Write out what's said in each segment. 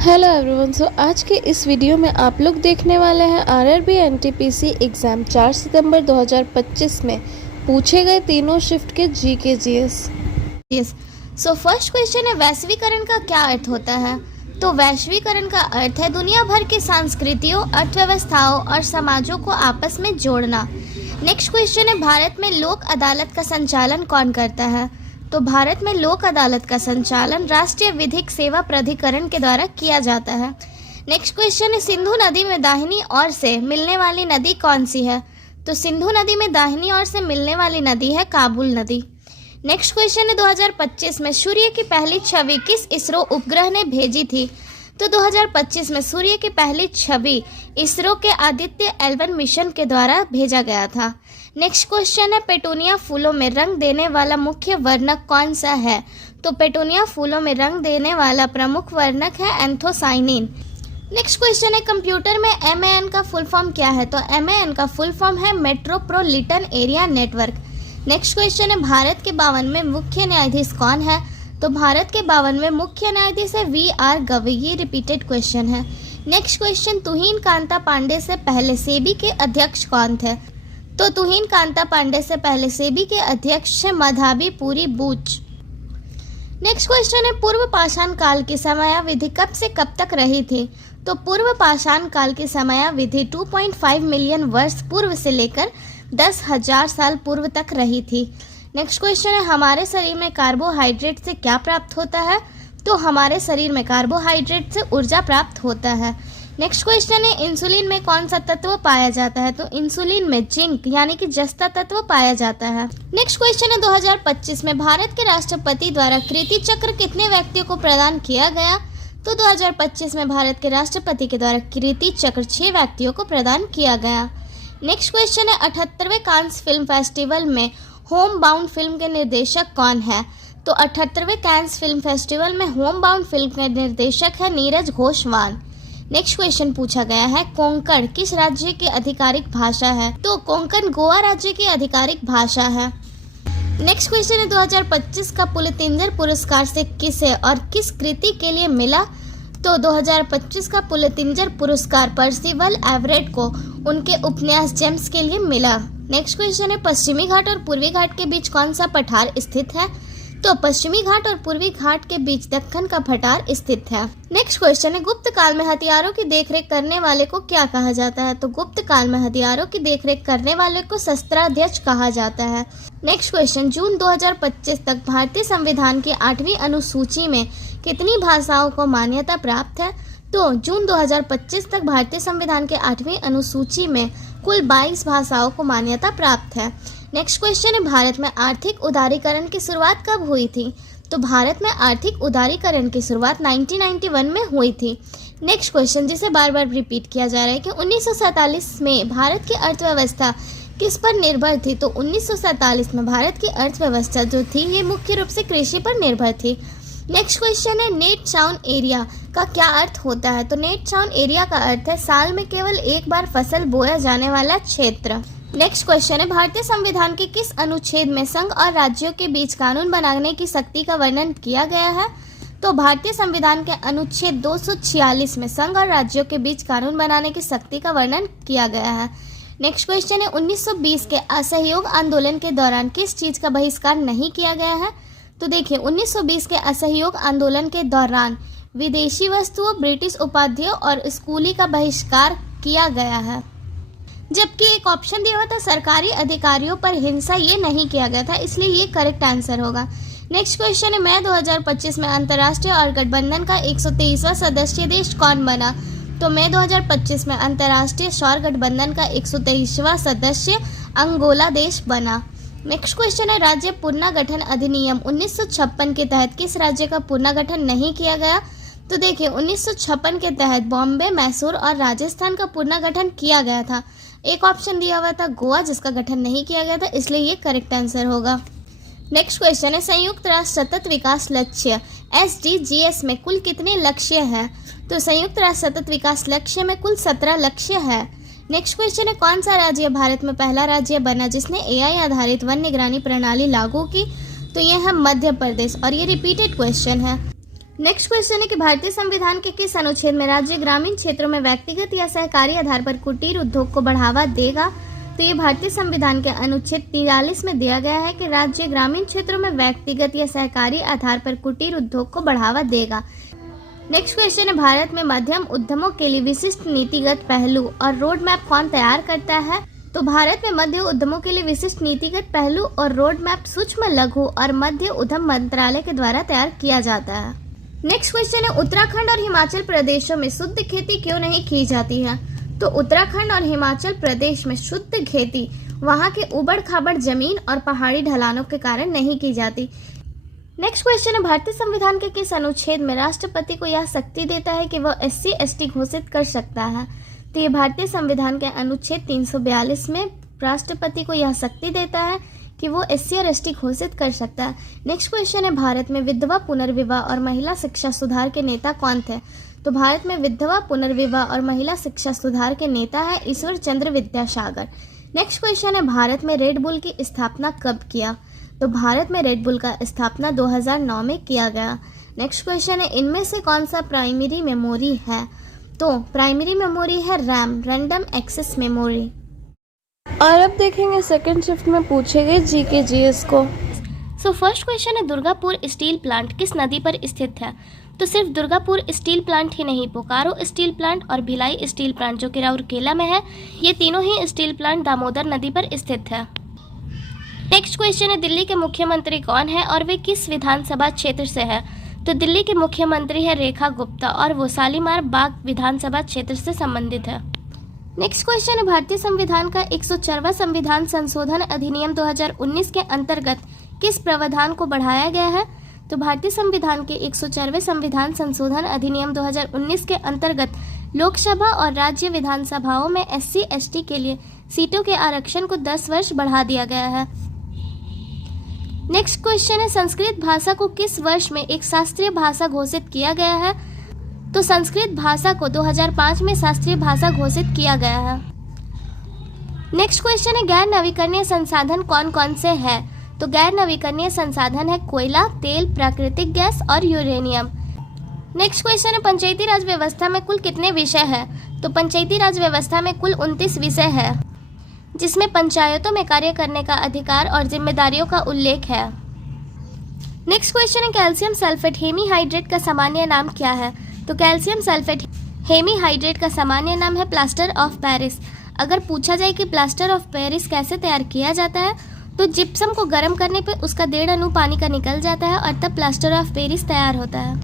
Hello everyone. आज के इस वीडियो में आप लोग देखने वाले हैं आरआरबी एनटीपीसी एग्ज़ाम 4 सितंबर 2025 में पूछे गए तीनों शिफ्ट के GK GS. So first question है, वैश्वीकरण का क्या अर्थ होता है? तो वैश्वीकरण का अर्थ है दुनिया भर की संस्कृतियों, अर्थव्यवस्थाओं और समाजों को आपस में जोड़ना। नेक्स्ट क्वेश्चन है, भारत में लोक अदालत का संचालन कौन करता है? तो भारत में लोक अदालत का संचालन राष्ट्रीय विधिक सेवा प्राधिकरण के द्वारा किया जाता है। नेक्स्ट क्वेश्चन है, सिंधु नदी में दाहिनी ओर से मिलने वाली नदी कौन सी है? तो सिंधु नदी में दाहिनी ओर से मिलने वाली नदी है काबुल नदी। नेक्स्ट क्वेश्चन है, 2025 में सूर्य की पहली छवि किस इसरो उपग्रह ने भेजी थी? तो 2025 में सूर्य की पहली छवि इसरो के आदित्य L1 मिशन के द्वारा भेजा गया था। नेक्स्ट क्वेश्चन है, पेटूनिया फूलों में रंग देने वाला मुख्य वर्णक कौन सा है? तो पेटूनिया फूलों में रंग देने वाला प्रमुख वर्णक है एंथोसाइनिन। नेक्स्ट क्वेश्चन है, कंप्यूटर में MAN का फुल फॉर्म क्या है? तो MAN का फुल फॉर्म है metropolitan area network. Next question है, भारत के 52वें मुख्य न्यायाधीश कौन है? तो भारत के 52वें मुख्य न्यायाधीश है VR गवई। ये रिपीटेड क्वेश्चन है। नेक्स्ट क्वेश्चन, तुहिन कांता पांडे से पहले सेबी के अध्यक्ष कौन थे? तो तुहिन कांता पांडे से पहले सेबी के अध्यक्ष है मधाबी पुरी बूच। नेक्स्ट क्वेश्चन है, पूर्व पाषाण काल की समयावधि कब से कब तक रही थी? तो पूर्व पाषाण काल की समयावधि 2.5 मिलियन वर्ष पूर्व से लेकर 10,000 साल पूर्व तक रही थी। नेक्स्ट क्वेश्चन है, हमारे शरीर में कार्बोहाइड्रेट से क्या प्राप्त होता है? तो हमारे शरीर में कार्बोहाइड्रेट से ऊर्जा प्राप्त होता है। नेक्स्ट क्वेश्चन है, इंसुलिन में कौन सा तत्व पाया जाता है? तो इंसुलिन में जिंक यानी कि जस्ता तत्व पाया जाता है। नेक्स्ट क्वेश्चन है, 2025 में भारत के राष्ट्रपति द्वारा कीर्ति चक्र कितने व्यक्तियों को प्रदान किया गया? तो 2025 में भारत के राष्ट्रपति के द्वारा कीर्ति चक्र 6 व्यक्तियों को प्रदान किया गया। नेक्स्ट क्वेश्चन है, 78वें कांस फिल्म फेस्टिवल में होम बाउंड फिल्म के निर्देशक कौन है? तो 78वें कांस फिल्म फेस्टिवल में होम बाउंड फिल्म के निर्देशक है नीरज घोषवाल। नेक्स्ट क्वेश्चन पूछा गया है, कोंकण किस राज्य की आधिकारिक भाषा है? तो कोंकण गोवा राज्य की आधिकारिक भाषा है। नेक्स्ट क्वेश्चन है, 2025 का पुलित्ज़र पुरस्कार से किसे और किस कृति के लिए मिला? तो 2025 का पुलित्ज़र पुरस्कार पर्सिवल एवरेट को उनके उपन्यास जेम्स के लिए मिला। नेक्स्ट क्वेश्चन है, पश्चिमी घाट और पूर्वी घाट के बीच कौन सा पठार स्थित है? तो पश्चिमी घाट और पूर्वी घाट के बीच दक्कन का पठार स्थित है। नेक्स्ट क्वेश्चन है, गुप्त काल में हथियारों की देखरेख करने वाले को क्या कहा जाता है? तो गुप्त काल में हथियारों की देखरेख करने वाले को शस्त्राध्यक्ष कहा जाता है। नेक्स्ट क्वेश्चन, जून 2025 तक भारतीय संविधान की 8वीं अनुसूची में कितनी भाषाओं को मान्यता प्राप्त है? तो जून 2025 तक भारतीय संविधान के 8वीं अनुसूची में कुल 22 भाषाओं को मान्यता प्राप्त है। नेक्स्ट क्वेश्चन है, भारत में आर्थिक उदारीकरण की शुरुआत कब हुई थी? तो भारत में आर्थिक उदारीकरण की शुरुआत 1991 में हुई थी। नेक्स्ट क्वेश्चन, जिसे बार बार रिपीट किया जा रहा है कि 1947 में भारत की अर्थव्यवस्था किस पर निर्भर थी? तो 1947 में भारत की अर्थव्यवस्था जो थी ये मुख्य रूप से कृषि पर निर्भर थी। नेक्स्ट क्वेश्चन है, नेट साउंड एरिया का क्या अर्थ होता है? तो नेट साउंड एरिया का अर्थ है साल में केवल एक बार फसल बोया जाने वाला क्षेत्र। नेक्स्ट क्वेश्चन है, भारतीय संविधान के किस अनुच्छेद में संघ और राज्यों के बीच कानून बनाने की शक्ति का वर्णन किया गया है? तो भारतीय संविधान के अनुच्छेद 246 में संघ और राज्यों के बीच कानून बनाने की शक्ति का वर्णन किया गया है। नेक्स्ट क्वेश्चन है, 1920 के असहयोग आंदोलन के दौरान किस चीज का बहिष्कार नहीं किया गया है? तो देखिए, 1920 के असहयोग आंदोलन के दौरान विदेशी वस्तुओं, ब्रिटिश उपाधियों और स्कूली का बहिष्कार किया गया है। जबकि एक ऑप्शन दिया हुआ था सरकारी अधिकारियों पर हिंसा, ये नहीं किया गया था, इसलिए ये करेक्ट आंसर होगा। नेक्स्ट क्वेश्चन है, मई 2025 में अंतर्राष्ट्रीय और गठबंधन का 123वां सदस्य देश कौन बना? तो मई 2025 में अंतर्राष्ट्रीय सौर गठबंधन का 123वां सदस्य अंगोला देश बना। नेक्स्ट क्वेश्चन है, राज्य पुनर्गठन अधिनियम 1956 के तहत किस राज्य का पुनर्गठन नहीं किया गया? तो देखिए, 1956 के तहत बॉम्बे, मैसूर और राजस्थान का पुनर्गठन किया गया था। एक ऑप्शन दिया हुआ था गोवा, जिसका गठन नहीं किया गया था, इसलिए ये करेक्ट आंसर होगा। नेक्स्ट क्वेश्चन है, संयुक्त राष्ट्र सतत विकास लक्ष्य SDGs में कुल कितने लक्ष्य हैं? तो संयुक्त राष्ट्र सतत विकास लक्ष्य में कुल 17 लक्ष्य है। नेक्स्ट क्वेश्चन है, कौन सा राज्य भारत में पहला राज्य बना जिसने AI आधारित वन निगरानी प्रणाली लागू की? तो ये है मध्य प्रदेश और ये रिपीटेड क्वेश्चन है। नेक्स्ट क्वेश्चन है कि भारतीय संविधान के किस अनुच्छेद में राज्य ग्रामीण क्षेत्रों में व्यक्तिगत या सहकारी आधार पर कुटीर उद्योग को बढ़ावा देगा? तो ये भारतीय संविधान के अनुच्छेद 43 में दिया गया है कि राज्य ग्रामीण क्षेत्रों में व्यक्तिगत या सहकारी आधार पर कुटीर उद्योग को बढ़ावा देगा। नेक्स्ट क्वेश्चन है भारत में मध्यम उद्यमों के लिए विशिष्ट नीतिगत पहलू और रोड मैप कौन तैयार करता है? तो भारत में मध्य उद्यमों के लिए विशिष्ट नीतिगत पहलू और रोड मैप सूक्ष्म लघु और मध्य उद्यम मंत्रालय के द्वारा तैयार किया जाता है। नेक्स्ट क्वेश्चन है उत्तराखंड और हिमाचल प्रदेशों में शुद्ध खेती क्यों नहीं की जाती है? तो उत्तराखंड और हिमाचल प्रदेश में शुद्ध खेती वहां के उबड़ खाबड़ जमीन और पहाड़ी ढलानों के कारण नहीं की जाती। नेक्स्ट क्वेश्चन है भारतीय संविधान के किस अनुच्छेद में राष्ट्रपति को यह शक्ति देता है कि वह SC/ST घोषित कर सकता है? तो ये भारतीय संविधान के अनुच्छेद 342 में राष्ट्रपति को यह शक्ति देता है कि वो SC और ST घोषित कर सकता है। नेक्स्ट क्वेश्चन है भारत में विधवा पुनर्विवाह और महिला शिक्षा सुधार के नेता कौन थे? तो भारत में विधवा पुनर्विवाह और महिला शिक्षा सुधार के नेता है ईश्वर चंद्र विद्यासागर। नेक्स्ट क्वेश्चन है भारत में रेड बुल की स्थापना कब किया? तो भारत में रेड बुल का स्थापना 2009 में किया गया। नेक्स्ट क्वेश्चन है इनमें से कौन सा प्राइमरी मेमोरी है? तो प्राइमरी मेमोरी है रैम, रैंडम एक्सेस मेमोरी। और अब देखेंगे सेकंड शिफ्ट में पूछे गए जीके जीएस को। सो फर्स्ट क्वेश्चन है दुर्गापुर स्टील प्लांट किस नदी पर स्थित है? तो सिर्फ दुर्गापुर स्टील प्लांट ही नहीं, बोकारो स्टील प्लांट और भिलाई स्टील प्लांट जो कि राउरकेला में है, ये तीनों ही स्टील प्लांट दामोदर नदी पर स्थित है। नेक्स्ट क्वेश्चन है दिल्ली के मुख्यमंत्री कौन है और वे किस विधानसभा क्षेत्र से है? तो दिल्ली के मुख्यमंत्री है रेखा गुप्ता और वो शालीमार बाग विधानसभा क्षेत्र से संबंधित है। नेक्स्ट क्वेश्चन है भारतीय संविधान का 104वां संविधान संशोधन अधिनियम 2019 के अंतर्गत किस प्रावधान को बढ़ाया गया है? तो भारतीय संविधान के 104वें संविधान संशोधन अधिनियम 2019 के अंतर्गत लोकसभा और राज्य विधानसभाओं में SC/ST के लिए सीटों के आरक्षण को 10 वर्ष बढ़ा दिया गया है। नेक्स्ट क्वेश्चन है संस्कृत भाषा को किस वर्ष में एक शास्त्रीय भाषा घोषित किया गया है? तो संस्कृत भाषा को 2005 में शास्त्रीय भाषा घोषित किया गया है। नेक्स्ट क्वेश्चन है गैर नवीकरणीय संसाधन कौन कौन से हैं? तो गैर नवीकरणीय संसाधन है कोयला, तेल, प्राकृतिक गैस और यूरेनियम। नेक्स्ट क्वेश्चन है पंचायती राज व्यवस्था में कुल कितने विषय हैं? तो पंचायती राज व्यवस्था में कुल 29 विषय है, जिसमें पंचायतों में कार्य करने का अधिकार और जिम्मेदारियों का उल्लेख है। नेक्स्ट क्वेश्चन है कैल्शियम सल्फेट हेमीहाइड्रेट का सामान्य नाम क्या है? तो कैल्शियम सल्फेट हेमीहाइड्रेट का सामान्य नाम है प्लास्टर ऑफ पेरिस। अगर पूछा जाए कि प्लास्टर ऑफ पेरिस कैसे तैयार किया जाता है, तो जिप्सम को गर्म करने पे उसका 1.5 अणु पानी का निकल जाता है और तब प्लास्टर ऑफ पेरिस तैयार होता है।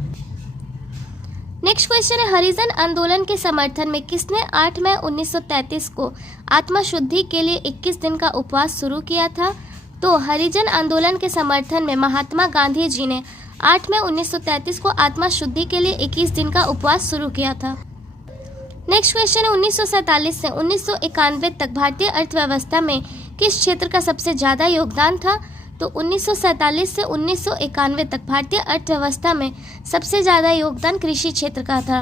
नेक्स्ट क्वेश्चन है हरिजन आंदोलन के समर्थन में किसने 8 मई 1933 को आत्मा शुद्धि के लिए 21 दिन का उपवास शुरू किया था? तो हरिजन आंदोलन के समर्थन में महात्मा गांधी जी ने 8 मई 1933 को आत्मा शुद्धि के लिए 21 दिन का उपवास शुरू किया था। नेक्स्ट क्वेश्चन है 1947 से 1991 तक भारतीय अर्थव्यवस्था में किस क्षेत्र का सबसे ज़्यादा योगदान था? तो 1947 से 1991 तक भारतीय अर्थव्यवस्था में सबसे ज़्यादा योगदान कृषि क्षेत्र का था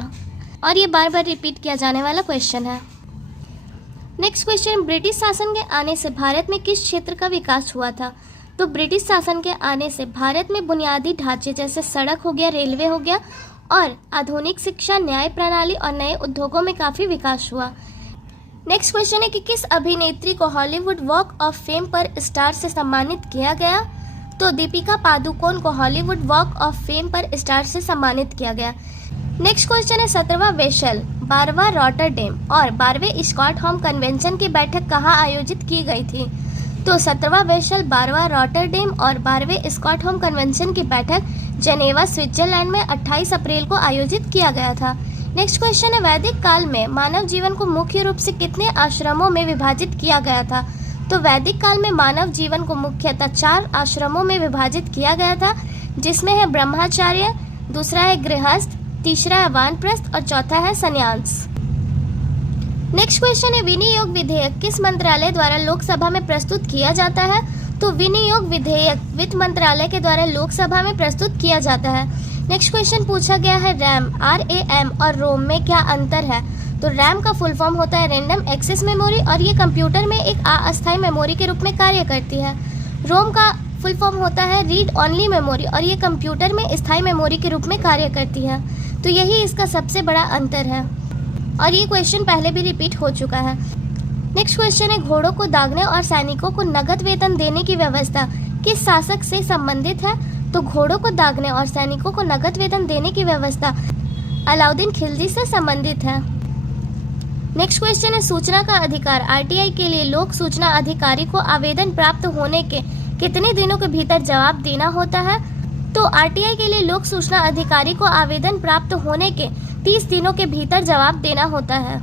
और ये बार बार रिपीट किया जाने वाला क्वेश्चन है। नेक्स्ट क्वेश्चन ब्रिटिश शासन के आने से भारत में किस क्षेत्र का विकास हुआ था? तो ब्रिटिश शासन के आने से भारत में बुनियादी ढांचे जैसे सड़क हो गया, रेलवे हो गया और आधुनिक शिक्षा, न्याय प्रणाली और नए उद्योगों में काफ़ी विकास हुआ। नेक्स्ट क्वेश्चन है कि किस अभिनेत्री को हॉलीवुड वॉक ऑफ फेम पर स्टार से सम्मानित किया गया? तो दीपिका पादुकोण को हॉलीवुड वॉक ऑफ फेम पर स्टार से सम्मानित किया गया। नेक्स्ट क्वेश्चन है 17वां वेशल, 12वां रॉटरडैम और 12वें स्टॉकहोम कन्वेंशन की बैठक कहाँ आयोजित की गई थी? तो 17वां वेशल, 12वां रॉटरडैम और 12वें स्टॉकहोम कन्वेंशन की बैठक जेनेवा, स्विट्जरलैंड में 28 अप्रैल को आयोजित किया गया था। नेक्स्ट क्वेश्चन है वैदिक काल में मानव जीवन को मुख्य रूप से कितने आश्रमों में विभाजित किया गया था? तो वैदिक काल में मानव जीवन को मुख्यतः 4 आश्रमों में विभाजित किया गया था, जिसमें है ब्रह्मचर्य, दूसरा है गृहस्थ, तीसरा है वानप्रस्थ और चौथा है संन्यास। नेक्स्ट क्वेश्चन है विनियोग विधेयक किस मंत्रालय द्वारा लोकसभा में प्रस्तुत किया जाता है? तो विनियोग विधेयक वित्त मंत्रालय के द्वारा लोकसभा में प्रस्तुत किया जाता है। नेक्स्ट क्वेश्चन पूछा गया है रैम, RAM और रोम में क्या अंतर है? तो रैम का फुल फॉर्म होता है रैंडम एक्सेस मेमोरी और ये कंप्यूटर में एक अस्थायी मेमोरी के रूप में कार्य करती है। रोम का फुल फॉर्म होता है रीड ओनली मेमोरी, और ये कंप्यूटर में स्थायी मेमोरी के रूप में कार्य करती है। तो यही इसका सबसे बड़ा अंतर है, और ये क्वेश्चन पहले भी रिपीट हो चुका है। नेक्स्ट क्वेश्चन है, घोड़ों को दागने और सैनिकों को नगद वेतन देने की व्यवस्था किस शासक से संबंधित है? तो घोड़ों को दागने और सैनिकों को नगद वेतन देने की व्यवस्था अलाउद्दीन खिलजी से संबंधित है। नेक्स्ट क्वेश्चन है, सूचना का अधिकार आरटीआई के लिए लोक सूचना अधिकारी को आवेदन प्राप्त होने के कितने दिनों के भीतर जवाब देना होता है? तो आरटीआई के लिए लोक सूचना अधिकारी को आवेदन प्राप्त होने के 30 दिनों के भीतर जवाब देना होता है।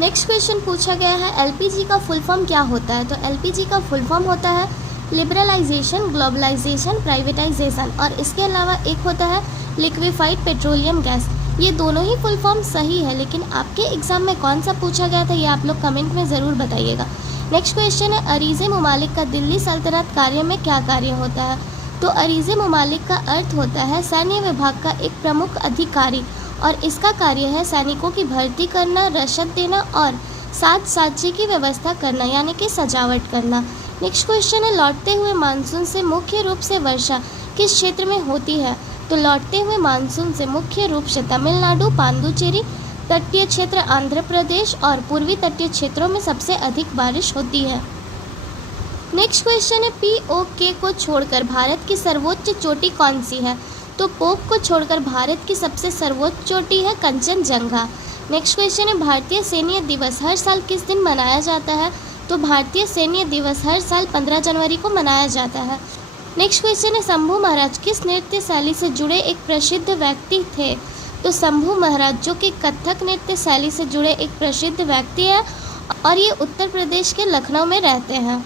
नेक्स्ट क्वेश्चन पूछा गया है, एलपीजी का फुल फॉर्म क्या होता है? तो एलपीजी का फुल फॉर्म होता है लिबरलाइजेशन, ग्लोबलाइजेशन, प्राइवेटाइजेशन, और इसके अलावा एक होता है लिक्विफाइड पेट्रोलियम गैस। ये दोनों ही फुल फॉर्म सही है, लेकिन आपके एग्जाम में कौन सा पूछा गया था ये आप लोग कमेंट में ज़रूर बताइएगा। नेक्स्ट क्वेश्चन है, अरीज़े मुमालिक का दिल्ली सल्तनत कार्य में क्या कार्य होता है? तो अरीज़े मुमालिक का अर्थ होता है सैन्य विभाग का एक प्रमुख अधिकारी, और इसका कार्य है सैनिकों की भर्ती करना, रसद देना और साथ साझी की व्यवस्था करना, यानी कि सजावट करना। नेक्स्ट क्वेश्चन है, लौटते हुए मानसून से मुख्य रूप से वर्षा किस क्षेत्र में होती है? तो लौटते हुए मानसून से मुख्य रूप से तमिलनाडु, पांडुचेरी, तटीय क्षेत्र आंध्र प्रदेश और पूर्वी तटीय क्षेत्रों में सबसे अधिक बारिश होती है। नेक्स्ट क्वेश्चन है, पीओके को छोड़कर भारत की सर्वोच्च चोटी कौन सी है? तो पोप को छोड़कर भारत की सबसे सर्वोच्च चोटी है कंचनजंगा। नेक्स्ट क्वेश्चन है, भारतीय सैन्य दिवस हर साल किस दिन मनाया जाता है? तो भारतीय सैन्य दिवस हर साल 15 जनवरी को मनाया जाता है। नेक्स्ट क्वेश्चन है, शंभू महाराज किस नृत्य शैली से जुड़े एक प्रसिद्ध व्यक्ति थे? तो शंभू महाराज जो कि कथक नृत्य शैली से जुड़े एक प्रसिद्ध व्यक्ति है, और ये उत्तर प्रदेश के लखनऊ में रहते हैं।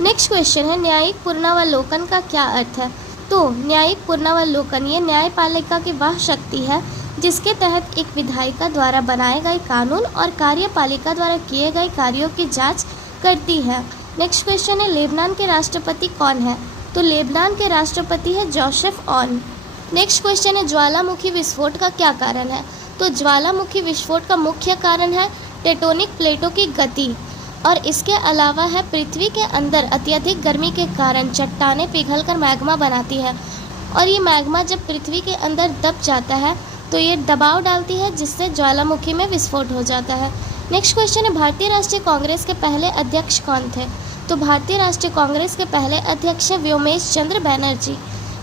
नेक्स्ट क्वेश्चन है, न्यायिक पुनरावलोकन का क्या अर्थ है? तो न्यायिक पुनरावलोकन ये न्यायपालिका की वह शक्ति है जिसके तहत एक विधायिका द्वारा बनाए गए कानून और कार्यपालिका द्वारा किए गए कार्यों की जांच करती है। नेक्स्ट क्वेश्चन है, लेबनान के राष्ट्रपति कौन है? तो लेबनान के राष्ट्रपति है जोसेफ ऑन। नेक्स्ट क्वेश्चन है, ज्वालामुखी विस्फोट का क्या कारण है? तो ज्वालामुखी विस्फोट का मुख्य कारण है टेक्टोनिक प्लेटों की गति, और इसके अलावा है पृथ्वी के अंदर अत्यधिक गर्मी के कारण चट्टानें पिघलकर मैग्मा बनाती है, और ये मैग्मा जब पृथ्वी के अंदर दब जाता है तो ये दबाव डालती है जिससे ज्वालामुखी में विस्फोट हो जाता है। नेक्स्ट क्वेश्चन है, भारतीय राष्ट्रीय कांग्रेस के पहले अध्यक्ष कौन थे? तो भारतीय राष्ट्रीय कांग्रेस के पहले अध्यक्ष है व्योमेश चंद्र बैनर्जी।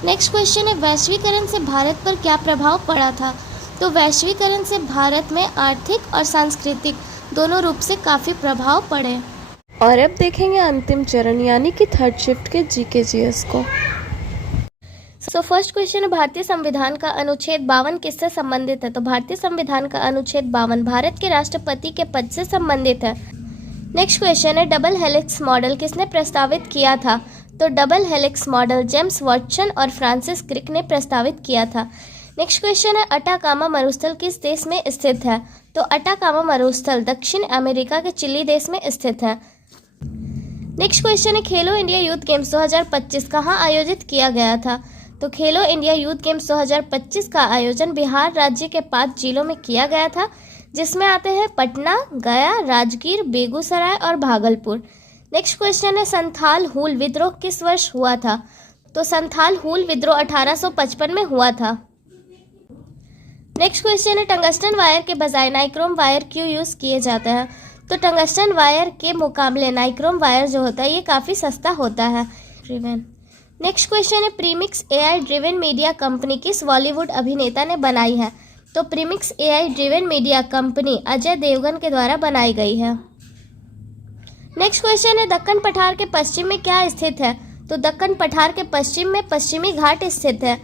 नेक्स्ट क्वेश्चन है, वैश्वीकरण से भारत पर क्या प्रभाव पड़ा था? तो वैश्वीकरण से भारत में आर्थिक और सांस्कृतिक दोनों रूप से काफ़ी प्रभाव पड़े। और अब देखेंगे अंतिम चरण यानी कि थर्ड शिफ्ट के जीके जीएस को। सो फर्स्ट क्वेश्चन है, भारतीय संविधान का अनुच्छेद 52 किससे संबंधित है? तो भारतीय संविधान का अनुच्छेद 52 भारत के राष्ट्रपति के पद से संबंधित है। नेक्स्ट क्वेश्चन है, डबल हेलिक्स मॉडल किसने प्रस्तावित किया था? तो double helix model James Watson और फ्रांसिस क्रिक ने प्रस्तावित किया था। नेक्स्ट क्वेश्चन है, अटाकामा मरुस्थल किस देश में स्थित है? तो अटाकामा मरुस्थल दक्षिण अमेरिका के चिली देश में स्थित है। नेक्स्ट क्वेश्चन है, खेलो इंडिया यूथ गेम्स 2025 कहाँ आयोजित किया गया था? तो खेलो इंडिया यूथ गेम्स 2025 का आयोजन बिहार राज्य के 5 जिलों में किया गया था, जिसमें आते हैं पटना, गया, राजगीर, बेगूसराय और भागलपुर। नेक्स्ट क्वेश्चन है, संथाल हूल विद्रोह किस वर्ष हुआ था? तो संथाल हूल विद्रोह 1855 में हुआ था। नेक्स्ट क्वेश्चन है, टंगस्टन वायर के बजाय नाइक्रोम वायर क्यों यूज़ किए जाते हैं? तो टंगस्टन वायर के मुकाबले नाइक्रोम वायर जो होता है ये काफ़ी सस्ता होता है। नेक्स्ट क्वेश्चन है, premix AI driven media company किस बॉलीवुड अभिनेता ने बनाई है? तो premix AI driven media company Ajay Devgan के द्वारा बनाई गई है। नेक्स्ट क्वेश्चन है, दक्कन पठार के पश्चिम में क्या स्थित है? तो दक्कन पठार के पश्चिम में पश्चिमी घाट स्थित है।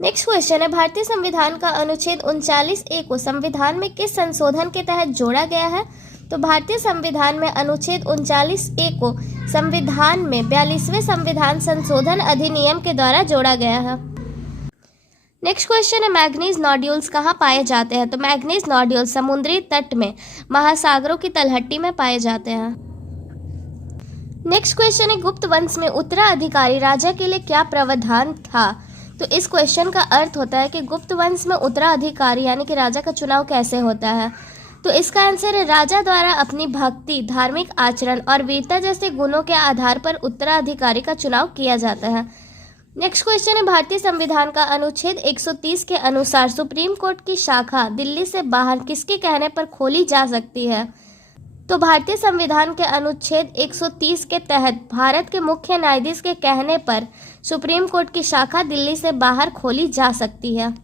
नेक्स्ट क्वेश्चन है, भारतीय संविधान का अनुच्छेद 39A को संविधान में किस संशोधन के तहत जोड़ा गया है? तो भारतीय संविधान में अनुच्छेद 39A को संविधान में 42वें संविधान संशोधन अधिनियम के द्वारा जोड़ा गया है। नेक्स्ट क्वेश्चन है, मैग्नीज नोड्यूल्स कहाँ पाए जाते हैं? तो मैग्नीज नोड्यूल्स समुद्री तट में महासागरों की तलहटी में पाए जाते हैं। नेक्स्ट क्वेश्चन है, गुप्त वंश में उत्तराधिकारी राजा के लिए क्या प्रावधान था? तो इस क्वेश्चन का अर्थ होता है कि गुप्त वंश में उत्तराधिकारी यानी कि राजा का चुनाव कैसे होता है। तो इसका आंसर है राजा द्वारा अपनी भक्ति, धार्मिक आचरण और वीरता जैसे गुणों के आधार पर उत्तराधिकारी का चुनाव किया जाता है। नेक्स्ट क्वेश्चन है भारतीय संविधान का अनुच्छेद 130 के अनुसार सुप्रीम कोर्ट की शाखा दिल्ली से बाहर किसके कहने पर खोली जा सकती है? तो भारतीय संविधान के अनुच्छेद 130 के तहत भारत के मुख्य न्यायाधीश के कहने पर सुप्रीम कोर्ट की शाखा दिल्ली से बाहर खोली जा सकती है।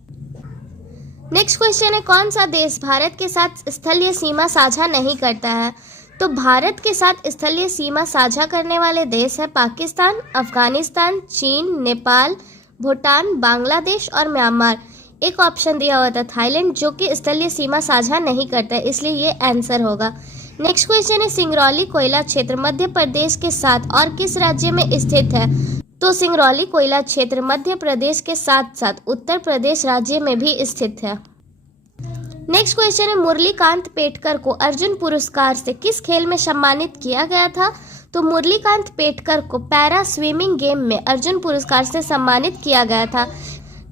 नेक्स्ट क्वेश्चन है कौन सा देश भारत के साथ स्थलीय सीमा साझा नहीं करता है? तो भारत के साथ स्थलीय सीमा साझा करने वाले देश है पाकिस्तान, अफगानिस्तान, चीन, नेपाल, भूटान, बांग्लादेश और म्यांमार। एक ऑप्शन दिया हुआ था थाईलैंड, जो कि स्थलीय सीमा साझा नहीं करता है, इसलिए ये आंसर होगा। नेक्स्ट क्वेश्चन है सिंगरौली कोयला क्षेत्र मध्य प्रदेश के साथ और किस राज्य में स्थित है? तो सिंगरौली कोयला क्षेत्र मध्य प्रदेश के साथ साथ उत्तर प्रदेश राज्य में भी स्थित है। नेक्स्ट क्वेश्चन है मुरलीकांत पेटकर को अर्जुन पुरस्कार से किस खेल में सम्मानित किया गया था? तो मुरलीकांत पेटकर को पैरा स्विमिंग गेम में अर्जुन पुरस्कार से सम्मानित किया गया था।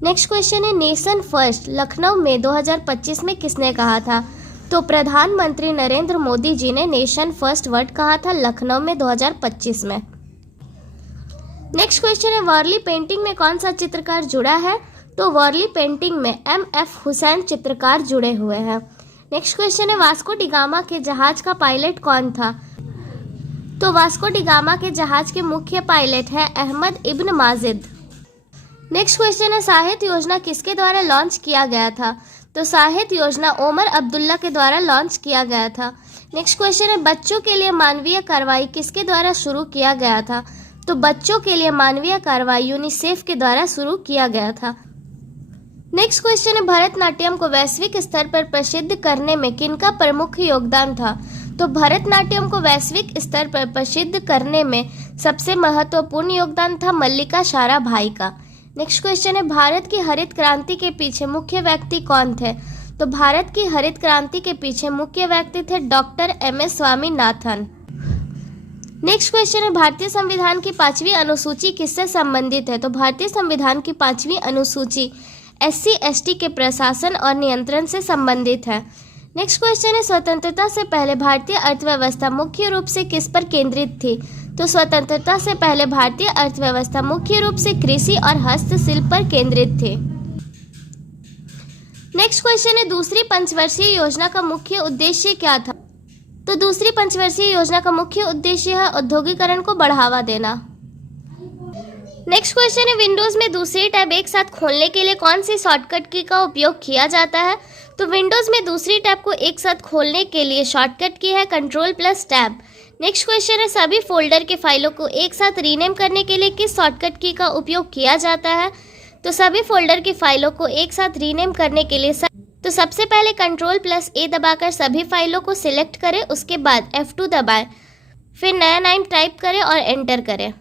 नेक्स्ट क्वेश्चन है नेशन फर्स्ट लखनऊ में 2025 में किसने कहा था? तो प्रधानमंत्री नरेंद्र मोदी जी ने नेशन फर्स्ट वर्ड कहा था लखनऊ में 2025 में। नेक्स्ट क्वेश्चन है वारली पेंटिंग में कौन सा चित्रकार जुड़ा है? तो वारली पेंटिंग में एम.एफ. हुसैन चित्रकार जुड़े हुए हैं। नेक्स्ट क्वेश्चन है वास्को डी गामा के जहाज का पायलट कौन था? तो वास्को डी गामा के जहाज के मुख्य पायलट है अहमद इब्न माजिद। नेक्स्ट क्वेश्चन है साहित्य योजना किसके द्वारा लॉन्च किया गया था? तो साहित्य योजना ओमर अब्दुल्ला के द्वारा लॉन्च किया गया था। नेक्स्ट क्वेश्चन है बच्चों के लिए मानवीय कार्रवाई किसके द्वारा शुरू किया गया था? तो बच्चों के लिए मानवीय कार्रवाई यूनिसेफ के द्वारा शुरू किया गया था। नेक्स्ट क्वेश्चन है भरतनाट्यम को वैश्विक स्तर पर प्रसिद्ध करने में किनका प्रमुख योगदान था? तो भरतनाट्यम को वैश्विक स्तर पर प्रसिद्ध करने में सबसे महत्वपूर्ण योगदान था मल्लिका साराभाई का। नेक्स्ट क्वेश्चन है भारत की हरित क्रांति के पीछे मुख्य व्यक्ति कौन थे? तो भारत की हरित क्रांति के पीछे मुख्य व्यक्ति थे doctor M S. Swaminathan. Next question है भारतीय संविधान की 5वीं अनुसूची किससे संबंधित है? तो भारतीय संविधान की 5वीं अनुसूची SC/ST के प्रशासन और नियंत्रण से संबंधित है। नेक्स्ट क्वेश्चन है स्वतंत्रता से पहले भारतीय अर्थव्यवस्था मुख्य रूप से किस पर केंद्रित थी? तो स्वतंत्रता से पहले भारतीय अर्थव्यवस्था मुख्य रूप से कृषि और हस्तशिल्प पर केंद्रित थी। नेक्स्ट क्वेश्चन है दूसरी पंचवर्षीय योजना का मुख्य उद्देश्य क्या था? तो दूसरी पंचवर्षीय योजना का मुख्य उद्देश्य है औद्योगिकरण को बढ़ावा देना। नेक्स्ट क्वेश्चन है विंडोज में दूसरी टैब एक साथ खोलने के लिए कौन सी शॉर्टकट की का उपयोग किया जाता है? तो विंडोज में दूसरी टैब को एक साथ खोलने के लिए शॉर्टकट की है Ctrl+Tab। नेक्स्ट क्वेश्चन है सभी फोल्डर के फाइलों को एक साथ रीनेम करने के लिए किस शॉर्टकट की का उपयोग किया जाता है? तो सभी फोल्डर की फाइलों को एक साथ रीनेम करने के लिए तो सबसे पहले Ctrl+A दबाकर सभी फाइलों को सिलेक्ट करें, उसके बाद F2 दबाएं, फिर नया नाम टाइप करें और एंटर करें।